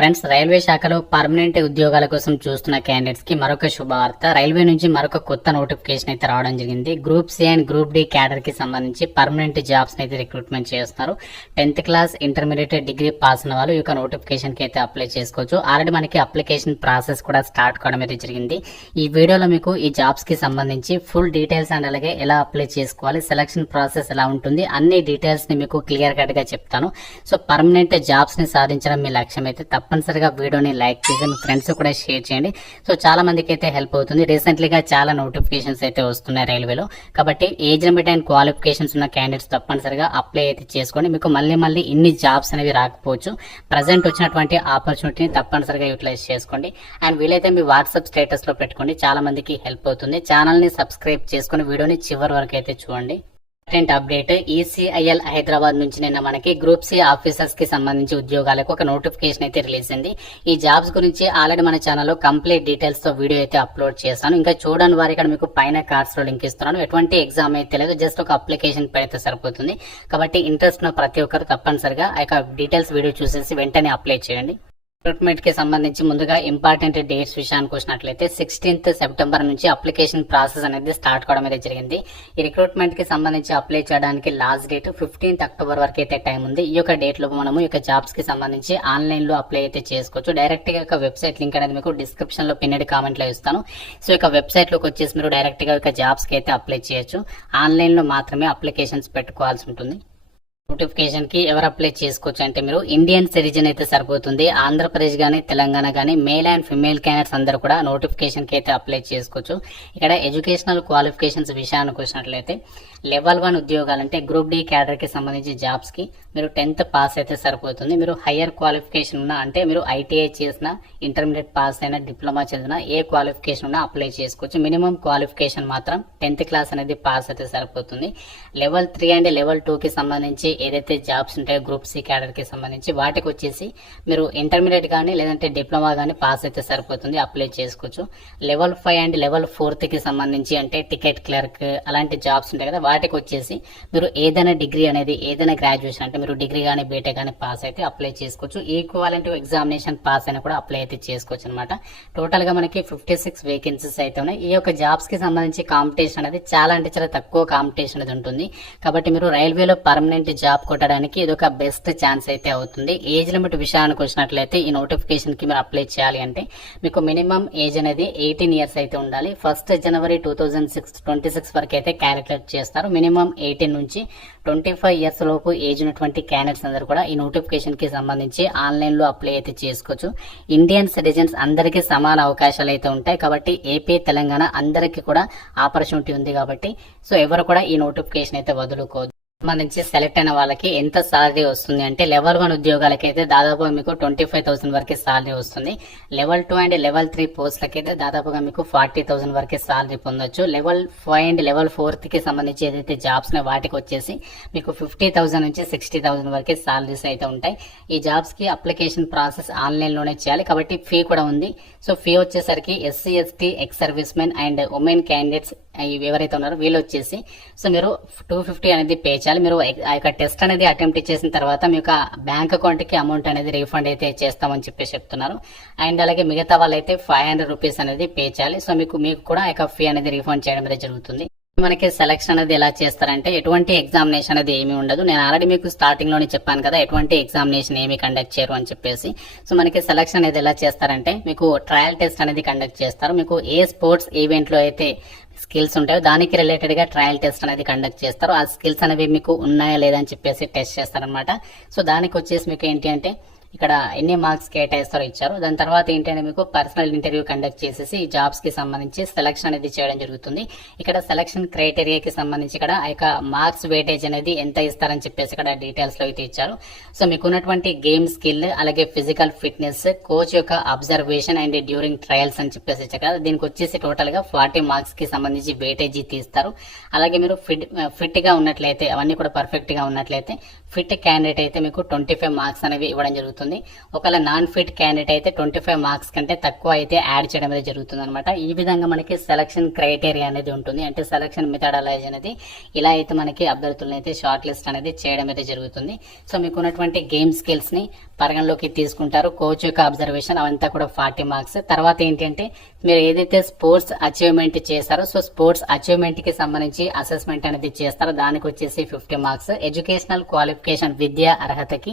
friends railway శాఖలో permanent ఉద్యోగాల కోసం చూస్తున్న క్యాండిడేట్స్కి మరొక శుభవార్త. రైల్వే నుంచి మరొక కొత్త నోటిఫికేషన్ అయితే రావడం జరిగింది. Group C and group D క్యాడర్కి సంబంధించి పర్మనెంట్ జాబ్స్ అయితే రిక్రూట్మెంట్ చేస్తున్నారు. Tenth class intermediate degree pass అయిన వాళ్ళు ఈ యొక్క నోటిఫికేషన్కి అయితే అప్లై చేసుకోవచ్చు. ఆల్రెడీ మనకి అప్లికేషన్ ప్రాసెస్ కూడా స్టార్ట్ కావడం అయితే జరిగింది. ఈ వీడియోలో మీకు ఈ జాబ్స్కి సంబంధించి ఫుల్ డీటెయిల్స్ అండ్ అలాగే ఎలా అప్లై చేసుకోవాలి సెలక్షన్ ప్రాసెస్ ఎలా ఉంటుంది అన్ని డీటెయిల్స్ని మీకు క్లియర్ కట్గా చెప్తాను. సో పర్మనెంట్ జాబ్స్ని సాధించడం మీ లక్ష్యం అయితే తప్పనిసరిగా వీడియోని లైక్ చేసి మీ ఫ్రెండ్స్ కూడా షేర్ చేయండి. సో చాలా మందికి అయితే హెల్ప్ అవుతుంది. రీసెంట్లీగా చాలా నోటిఫికేషన్స్ అయితే వస్తున్నాయి రైల్వేలో. కాబట్టి ఏజ్ లిమిట్ అండ్ క్వాలిఫికేషన్స్ ఉన్న క్యాండిడేట్స్ తప్పనిసరిగా అప్లై అయితే చేసుకోండి. మీకు మళ్ళీ మళ్ళీ ఇన్ని జాబ్స్ అనేవి రాకపోవచ్చు. ప్రజెంట్ వచ్చినటువంటి ఆపర్చునిటీని తప్పనిసరిగా యూటిలైజ్ చేసుకోండి. అండ్ వీలైతే మీ వాట్సాప్ స్టేటస్లో పెట్టుకోండి. చాలా మందికి హెల్ప్ అవుతుంది. ఛానల్ని సబ్స్క్రైబ్ చేసుకుని వీడియోని చివరి వరకు అయితే చూడండి. ఇంపార్టెంట్ అప్డేట్ ఈసీఐఎల్ హైదరాబాద్ నుంచి నిన్న మనకి గ్రూప్ సి ఆఫీసర్స్కి సంబంధించి ఉద్యోగాలకు ఒక నోటిఫికేషన్ అయితే రిలీజ్ అయింది. ఈ జాబ్స్ గురించి ఆల్రెడీ మన ఛానల్లో కంప్లీట్ డీటెయిల్స్తో వీడియో అయితే అప్లోడ్ చేశాను. ఇంకా చూడని వారి ఇక్కడ మీకు పైన కార్డ్స్లో లింక్ ఇస్తున్నాను. ఎటువంటి ఎగ్జామ్ అయితే లేదు జస్ట్ ఒక అప్లికేషన్ పెడితే సరిపోతుంది. కాబట్టి ఇంట్రెస్ట్ ఉన్న ప్రతి ఒక్కరు తప్పనిసరిగా ఆ యొక్క డీటెయిల్స్ వీడియో చూసేసి వెంటనే అప్లై చేయండి. రిక్రూట్మెంట్కి సంబంధించి ముందుగా ఇంపార్టెంట్ డేట్స్ విషయానికి వచ్చినట్లయితే సిక్స్టీన్త్ సెప్టెంబర్ నుంచి అప్లికేషన్ ప్రాసెస్ అనేది స్టార్ట్ కావడం అయితే జరిగింది. ఈ రిక్రూట్మెంట్కి సంబంధించి అప్లై చేయడానికి లాస్ట్ డేట్ ఫిఫ్టీన్త్ అక్టోబర్ వరకు అయితే టైం ఉంది. ఈ యొక్క డేట్లో మనము ఈ యొక్క జాబ్స్కి సంబంధించి ఆన్లైన్లో అప్లై అయితే చేసుకోవచ్చు. డైరెక్ట్గా ఒక వెబ్సైట్ లింక్ అనేది మీకు డిస్క్రిప్షన్లో పిన్నెడ్ కామెంట్లో ఇస్తాను. సో ఈ వెబ్సైట్లోకి వచ్చేసి మీరు డైరెక్ట్గా ఒక జాబ్స్కి అయితే అప్లై చేయొచ్చు. ఆన్లైన్లో మాత్రమే అప్లికేషన్స్ పెట్టుకోవాల్సి ఉంటుంది. నోటిఫికేషన్కి ఎవరు అప్లై చేసుకోవచ్చు అంటే మీరు ఇండియన్ సిటిజన్ అయితే సరిపోతుంది. ఆంధ్రప్రదేశ్ గానీ తెలంగాణ గానీ మేల్ అండ్ ఫిమేల్ క్యాండిడేట్స్ అందరూ కూడా నోటిఫికేషన్కి అయితే అప్లై చేసుకోవచ్చు. ఇక్కడ ఎడ్యుకేషనల్ క్వాలిఫికేషన్స్ విషయానికి వచ్చినట్లయితే లెవెల్ వన్ ఉద్యోగాలు అంటే గ్రూప్ డి క్యాడర్కి సంబంధించి జాబ్స్కి మీరు టెన్త్ పాస్ అయితే సరిపోతుంది. మీరు హయ్యర్ క్వాలిఫికేషన్ ఉన్నా అంటే మీరు ఐటీఐ చేసిన ఇంటర్మీడియట్ పాస్ అయినా డిప్లొమా చదివిన ఏ క్వాలిఫికేషన్ ఉన్నా అప్లై చేసుకోవచ్చు. మినిమం క్వాలిఫికేషన్ మాత్రం టెన్త్ క్లాస్ అనేది పాస్ అయితే సరిపోతుంది. లెవెల్ త్రీ అండ్ లెవెల్ టూకి సంబంధించి ఏదైతే జాబ్స్ ఉంటాయో గ్రూప్ సి క్యాడర్కి సంబంధించి వాటికి వచ్చేసి మీరు ఇంటర్మీడియట్ కానీ లేదంటే డిప్లొమా కానీ పాస్ అయితే సరిపోతుంది అప్లై చేసుకోవచ్చు. లెవెల్ ఫైవ్ అండ్ లెవెల్ ఫోర్త్కి సంబంధించి అంటే టికెట్ క్లర్క్ అలాంటి జాబ్స్ ఉంటాయి కదా వాటికి వచ్చేసి మీరు ఏదైనా డిగ్రీ అనేది ఏదైనా గ్రాడ్యుయేషన్ అంటే మీరు డిగ్రీ కానీ బీటెక్ కానీ పాస్ అయితే అప్లై చేసుకోవచ్చు. ఈక్వాలెంట్ ఎగ్జామినేషన్ పాస్ అయినా కూడా అప్లై అయితే చేసుకోవచ్చు అనమాట టోటల్గా మనకి ఫిఫ్టీ సిక్స్ వేకెన్సీస్ అయితే ఉన్నాయి. ఈ యొక్క జాబ్స్కి సంబంధించి కాంపిటీషన్ అనేది చాలా అంటే చాలా తక్కువ కాంపిటీషన్ అనేది ఉంటుంది. కాబట్టి మీరు రైల్వేలో పర్మనెంట్ జాబ్ కొట్టడానికి ఇది ఒక బెస్ట్ ఛాన్స్ అయితే అవుతుంది. ఏజ్ లిమిట్ విషయానికి వచ్చినట్లయితే ఈ నోటిఫికేషన్కి మీరు అప్లై చేయాలి అంటే మీకు మినిమం ఏజ్ అనేది ఎయిటీన్ ఇయర్స్ అయితే ఉండాలి. First January two thousand six twenty six వరకు అయితే క్యాలిక్యులేట్ చేస్తారు మినిమం ఎయిటీన్ నుంచి ట్వంటీ ఫైవ్ ఇయర్స్ లోపు ఏజ్ ఉన్నటువంటి క్యాండిడేట్స్ అందరూ కూడా ఈ నోటిఫికేషన్కి సంబంధించి ఆన్లైన్లో అప్లై అయితే చేసుకోవచ్చు. ఇండియన్ సిటిజన్స్ అందరికీ సమాన అవకాశాలు అయితే ఉంటాయి. కాబట్టి ఏపీ తెలంగాణ అందరికీ కూడా ఆపర్చునిటీ ఉంది కాబట్టి సో ఎవరు కూడా ఈ నోటిఫికేషన్ అయితే వదులుకోవద్దు. సంబంధించి సెలెక్ట్ అయిన వాళ్ళకి ఎంత సాలరీ వస్తుంది అంటే లెవెల్ వన్ ఉద్యోగాలకి అయితే దాదాపుగా మీకు ట్వంటీ ఫైవ్ థౌసండ్ వరకు సాలరీ వస్తుంది. Level two and level three పోస్ట్లకైతే అయితే దాదాపుగా మీకు ఫార్టీ థౌసండ్ వరకు సాలరీ పొందొచ్చు. లెవెల్ ఫైవ్ అండ్ లెవెల్ ఫోర్త్కి సంబంధించి ఏదైతే జాబ్స్ వాటికి వచ్చేసి మీకు ఫిఫ్టీ థౌసండ్ నుంచి సిక్స్టీ థౌసండ్ వరకు సాలరీస్ అయితే ఉంటాయి. ఈ జాబ్స్కి అప్లికేషన్ ప్రాసెస్ ఆన్లైన్లోనే చేయాలి. కాబట్టి ఫీ కూడా ఉంది. సో ఫీ వచ్చేసరికి SC ST ex servicemen and women candidates ఎవరైతే ఉన్నారో వీళ్ళు వచ్చేసి సో మీరు టూ ఫిఫ్టీ అనేది పే చేయాలి. మీరు ఆ యొక్క టెస్ట్ అనేది అటెంప్ట్ చేసిన తర్వాత మీ యొక్క బ్యాంక్ అకౌంట్కి అమౌంట్ అనేది రీఫండ్ అయితే చేస్తామని చెప్పేసి చెప్తున్నారు. అండ్ అలాగే మిగతా వాళ్ళైతే ఫైవ్ హండ్రెడ్ రూపీస్ అనేది పే చేయాలి. సో మీకు మీకు కూడా ఆ యొక్క ఫీ అనేది రీఫండ్ చేయడం అనేది జరుగుతుంది. మనకి సెలక్షన్ అనేది ఎలా చేస్తారంటే ఎటువంటి ఎగ్జామినేషన్ అనేది ఏమీ ఉండదు. నేను ఆల్రెడీ మీకు స్టార్టింగ్లోనే చెప్పాను కదా ఎటువంటి ఎగ్జామినేషన్ ఏమి కండక్ట్ చేయరు అని చెప్పేసి. సో మనకి సెలక్షన్ అనేది ఎలా చేస్తారంటే మీకు ట్రయల్ టెస్ట్ అనేది కండక్ట్ చేస్తారు. మీకు ఏ స్పోర్ట్స్ ఈవెంట్లో అయితే స్కిల్స్ ఉంటాయో. దానికి రిలేటెడ్గా ట్రయల్ టెస్ట్ అనేది కండక్ట్ చేస్తారు. ఆ స్కిల్స్ అనేవి మీకు ఉన్నాయా లేదా అని చెప్పేసి టెస్ట్ చేస్తారనమాట సో దానికి వచ్చేసి మీకు ఏంటి అంటే ఇక్కడ ఎన్ని మార్క్స్ కేటాయిస్తారో ఇచ్చారు. దాని తర్వాత ఏంటంటే మీకు పర్సనల్ ఇంటర్వ్యూ కండక్ట్ చేసేసి జాబ్స్కి సంబంధించి సెలక్షన్ అనేది చేయడం జరుగుతుంది. ఇక్కడ సెలక్షన్ క్రైటీరియాకి సంబంధించి ఇక్కడ ఆ యొక్క మార్క్స్ వెయిటేజ్ అనేది ఎంత ఇస్తారని చెప్పేసి ఇక్కడ డీటెయిల్స్లో అయితే ఇచ్చారు. సో మీకు ఉన్నటువంటి గేమ్ స్కిల్ అలాగే ఫిజికల్ ఫిట్నెస్ కోచ్ యొక్క అబ్జర్వేషన్ అండ్ డ్యూరింగ్ ట్రయల్స్ అని చెప్పేసి ఇచ్చారు కదా. దీనికి వచ్చేసి టోటల్గా ఫార్టీ మార్క్స్కి సంబంధించి వెయిటేజీ తీస్తారు. అలాగే మీరు ఫిట్ ఫిట్గా ఉన్నట్లయితే అవన్నీ కూడా పర్ఫెక్ట్గా ఉన్నట్లయితే ఫిట్ క్యాండిడేట్ అయితే మీకు ట్వంటీ ఫైవ్ మార్క్స్ అనేవి ఇవ్వడం జరుగుతుంది. జరుగుతుంది. ఒకవేళ నాన్ ఫిట్ క్యాండిడేట్ అయితే ట్వంటీ ఫైవ్ మార్క్స్ కంటే తక్కువ అయితే యాడ్ చేయడం అనేది జరుగుతుంది అనమాట ఈ విధంగా మనకి సెలక్షన్ క్రైటీరియా అనేది ఉంటుంది. అంటే సెలక్షన్ మెథడాలజీ అనేది ఇలా అయితే మనకి అభ్యర్థులను అయితే షార్ట్ లిస్ట్ అనేది చేయడం అయితే జరుగుతుంది. సో మీకు ఉన్నటువంటి గేమ్ స్కిల్స్ని పరిగణలోకి తీసుకుంటారు. కోచ్ యొక్క అబ్జర్వేషన్ అవంతా కూడా ఫార్టీ మార్క్స్ తర్వాత ఏంటంటే మీరు ఏదైతే స్పోర్ట్స్ అచీవ్మెంట్ చేస్తారో సో స్పోర్ట్స్ అచీవ్మెంట్కి సంబంధించి అసెస్మెంట్ అనేది చేస్తారో దానికి వచ్చేసి ఫిఫ్టీ మార్క్స్ ఎడ్యుకేషనల్ క్వాలిఫికేషన్ విద్యా అర్హతకి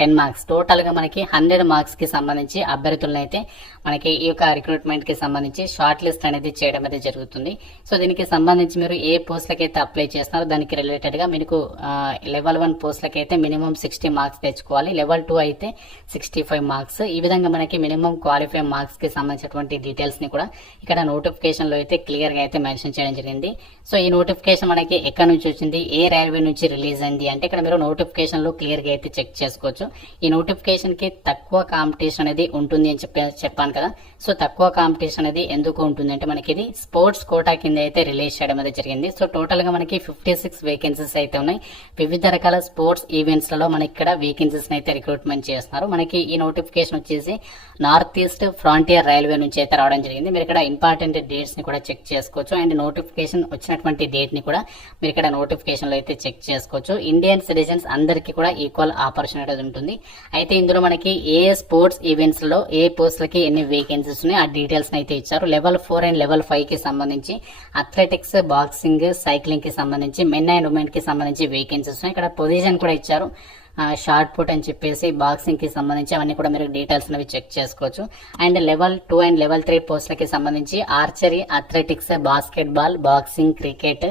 టెన్ మార్క్స్ టోటల్ గా మనకి హండ్రెడ్ మార్క్స్కి సంబంధించి అభ్యర్థులను అయితే మనకి ఈ యొక్క రిక్రూట్మెంట్కి సంబంధించి షార్ట్ లిస్ట్ అనేది చేయడం అయితే జరుగుతుంది. సో దీనికి సంబంధించి మీరు ఏ పోస్టులకి అయితే అప్లై చేస్తున్నారో దానికి రిలేటెడ్గా మీకు లెవెల్ వన్ పోస్టులకి అయితే మినిమం సిక్స్టీ మార్క్స్ తెచ్చుకోవాలి. లెవెల్ టూ అయితే సిక్స్టీ ఫైవ్ మార్క్స్ ఈ విధంగా మనకి మినిమం క్వాలిఫై మార్క్స్కి సంబంధించినటువంటి డీటెయిల్స్ని కూడా ఇక్కడ నోటిఫికేషన్లో అయితే క్లియర్గా అయితే మెన్షన్ చేయడం జరిగింది. సో ఈ నోటిఫికేషన్ మనకి ఎక్కడి నుంచి వచ్చింది? ఏ రైల్వే నుంచి రిలీజ్ అయింది? అంటే ఇక్కడ మీరు నోటిఫికేషన్లో క్లియర్గా అయితే చెక్ చేసుకోవచ్చు. ఈ నోటిఫికేషన్ కి తక్కువ కాంపిటీషన్ అనేది ఉంటుంది అని చెప్పి చెప్పాను కదా. సో తక్కువ కాంపిటీషన్ అనేది ఎందుకు ఉంటుంది అంటే మనకి ఇది స్పోర్ట్స్ కోటా కింద అయితే రిలీజ్ చేయడం అనేది జరిగింది. సో టోటల్గా మనకి ఫిఫ్టీ సిక్స్ వేకెన్సీస్ అయితే ఉన్నాయి. వివిధ రకాల స్పోర్ట్స్ ఈవెంట్స్లలో మనకి ఇక్కడ వేకెన్సీస్ అయితే రిక్రూట్మెంట్ చేస్తున్నారు. మనకి ఈ నోటిఫికేషన్ వచ్చేసి నార్త్ ఈస్ట్ ఫ్రాంటియర్ రైల్వే నుంచి అయితే రావడం జరిగింది. మీరు ఇక్కడ ఇంపార్టెంట్ డేట్స్ని కూడా చెక్ చేసుకోవచ్చు. అండ్ నోటిఫికేషన్ వచ్చినటువంటి డేట్ని కూడా మీరు ఇక్కడ నోటిఫికేషన్లో అయితే చెక్ చేసుకోవచ్చు. ఇండియన్ సిటిజన్స్ అందరికీ కూడా ఈక్వల్ ఆపర్చునిటీ ఉంటుంది. అయితే ఇందులో మనకి ఏ స్పోర్ట్స్ ఈవెంట్స్లో ఏ పోస్టులకి ఎన్ని వేకెన్సీస్ ఉన్నాయి ఆ డీటెయిల్స్ అయితే ఇచ్చారు. లెవెల్ ఫోర్ అండ్ లెవెల్ ఫైవ్కి సంబంధించి అథ్లెటిక్స్ బాక్సింగ్ సైక్లింగ్కి సంబంధించి మెన్ అండ్ ఉమెన్కి సంబంధించి వేకెన్సీస్ ఉన్నాయి. ఇక్కడ పొజిషన్ కూడా ఇచ్చారు. షార్ట్ పుట్ అని చెప్పేసి బాక్సింగ్కి సంబంధించి అవన్నీ కూడా మీరు డీటెయిల్స్ అనేవి చెక్ చేసుకోవచ్చు. And level two and level three పోస్టులకి సంబంధించి archery athletics basketball boxing cricket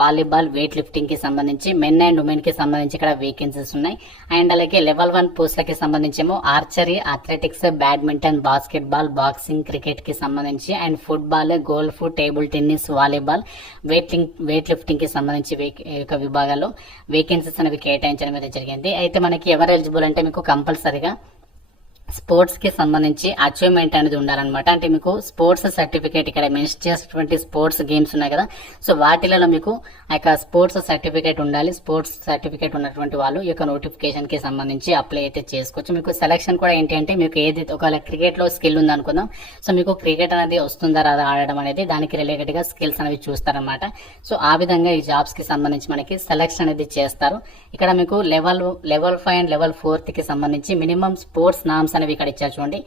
volleyball weight లిఫ్టింగ్కి సంబంధించి మెన్ అండ్ ఉమెన్కి సంబంధించి ఇక్కడ వేకెన్సీస్ ఉన్నాయి. అండ్ అలాగే లెవెల్ వన్ పోస్టులకి సంబంధించేమో archery athletics badminton basketball boxing క్రికెట్కి సంబంధించి and football golf table tennis volleyball weight weight లిఫ్టింగ్కి సంబంధించి యొక్క విభాగాల్లో వేకెన్సీస్ అనేవి కేటాయించడం అయితే జరిగింది. అయితే మనకి ఎవరు ఎలిజిబుల్ అంటే మీకు కంపల్సరిగా స్పోర్ట్స్కి సంబంధించి అచీవ్మెంట్ అనేది ఉండాలన్నమాట. అంటే మీకు స్పోర్ట్స్ సర్టిఫికేట్ ఇక్కడ మెన్షన్ చేసినటువంటి స్పోర్ట్స్ గేమ్స్ ఉన్నాయి కదా. సో వాటిలలో మీకు ఆ యొక్క స్పోర్ట్స్ సర్టిఫికేట్ ఉండాలి. స్పోర్ట్స్ సర్టిఫికేట్ ఉన్నటువంటి వాళ్ళు ఈ యొక్క నోటిఫికేషన్కి సంబంధించి అప్లై అయితే చేసుకోవచ్చు. మీకు సెలక్షన్ కూడా ఏంటి అంటే మీకు ఏది ఒకవేళ క్రికెట్లో స్కిల్ ఉందనుకుందాం సో మీకు క్రికెట్ అనేది వస్తుందా రాదా ఆడడం అనేది దానికి రిలేటెడ్గా స్కిల్స్ అనేవి చూస్తారనమాట సో ఆ విధంగా ఈ జాబ్స్కి సంబంధించి మనకి సెలక్షన్ అనేది చేస్తారు. ఇక్కడ మీకు level level five and level ఫోర్త్కి సంబంధించి మినిమం స్పోర్ట్స్ నామ్స్ అనేవి ఇక్కడ ఇచ్చారు చూడండి.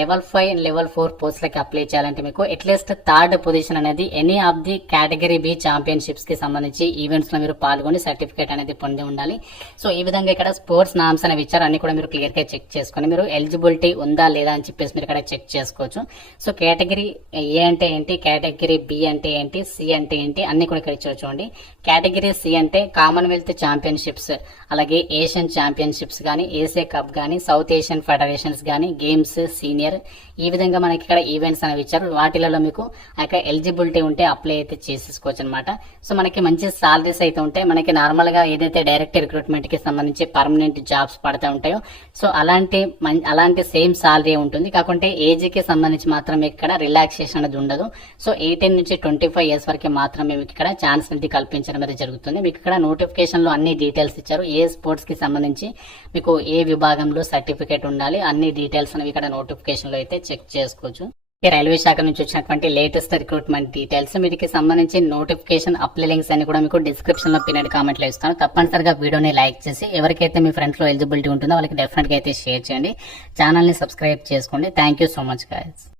Level five and level four పోస్ట్లకి apply చేయాలంటే మీకు అట్లీస్ట్ థర్డ్ పొజిషన్ అనేది any of the category B ఛాంపియన్షిప్స్కి సంబంధించి ఈవెంట్స్లో మీరు పాల్గొని సర్టిఫికేట్ అనేది పొంది ఉండాలి. సో ఈ విధంగా ఇక్కడ స్పోర్ట్స్ నామ్స్ అనే విచారాన్ని అన్ని కూడా మీరు క్లియర్గా చెక్ చేసుకొని మీరు ఎలిజిబిలిటీ ఉందా లేదా అని చెప్పేసి మీరు ఇక్కడ చెక్ చేసుకోవచ్చు. సో కేటగిరీ ఏ అంటే ఏంటి? కేటగిరీ బి అంటే ఏంటి? సి అంటే ఏంటి? అన్ని కూడా ఇక్కడ ఇచ్చారు చూడండి. కేటగిరీ సి అంటే కామన్వెల్త్ ఛాంపియన్షిప్స్ అలాగే ఏషియన్ ఛాంపియన్షిప్స్ కానీ ఏసే కప్ కానీ సౌత్ ఏషియన్ ఫెడరేషన్స్ కానీ గేమ్స్ సీనియర్ ఈ విధంగా మనకి ఇక్కడ ఈవెంట్స్ అనేవి ఇచ్చారు. వాటిలలో మీకు ఆ ఎలిజిబిలిటీ ఉంటే అప్లై అయితే చేసేసుకోవచ్చు అనమాట సో మనకి మంచి సాలరీస్ అయితే ఉంటాయి. మనకి నార్మల్గా ఏదైతే డైరెక్ట్ రిక్రూట్మెంట్కి సంబంధించి పర్మనెంట్ జాబ్స్ పడతా ఉంటాయో సో అలాంటి మం- అలాంటి సేమ్ సాలరీ ఉంటుంది. కాకుంటే ఏజ్కి సంబంధించి మాత్రం ఇక్కడ రిలాక్సేషన్ అనేది ఉండదు. సో ఎయిటీన్ నుంచి ట్వంటీ ఫైవ్ ఇయర్స్ వరకు మాత్రమే మీకు ఇక్కడ ఛాన్స్ అనేది కల్పించడం అనేది జరుగుతుంది. మీకు ఇక్కడ నోటిఫికేషన్లో అన్ని డీటెయిల్స్ ఇచ్చారు. ఏ స్పోర్ట్స్కి సంబంధించి మీకు ఏ విభాగంలో సర్టిఫికేట్ ఉండాలి అన్ని డీటెయిల్స్ అనేవి ఇక్కడ నోటిఫికేషన్ అప్లికేషన్లో అయితే చెక్ చేసుకోవచ్చు. ఈ రైల్వే శాఖ నుంచి వచ్చినటువంటి లేటెస్ట్ రిక్రూట్మెంట్ డీటెయిల్స్ వీటికి సంబంధించి నోటిఫికేషన్ అప్లై లింక్స్ అని కూడా మీకు డిస్క్రిప్షన్లో పిన్నెడ్ కామెంట్లో ఇస్తాను. తప్పనిసరిగా వీడియోని లైక్ చేసి ఎవరికైతే మీ ఫ్రెండ్స్లో ఎలిజిబిలిటీ ఉంటుందో వాళ్ళకి డెఫినెట్గా అయితే షేర్ చేయండి. ఛానల్ని సబ్స్క్రైబ్ చేసుకోండి. Thank you so much guys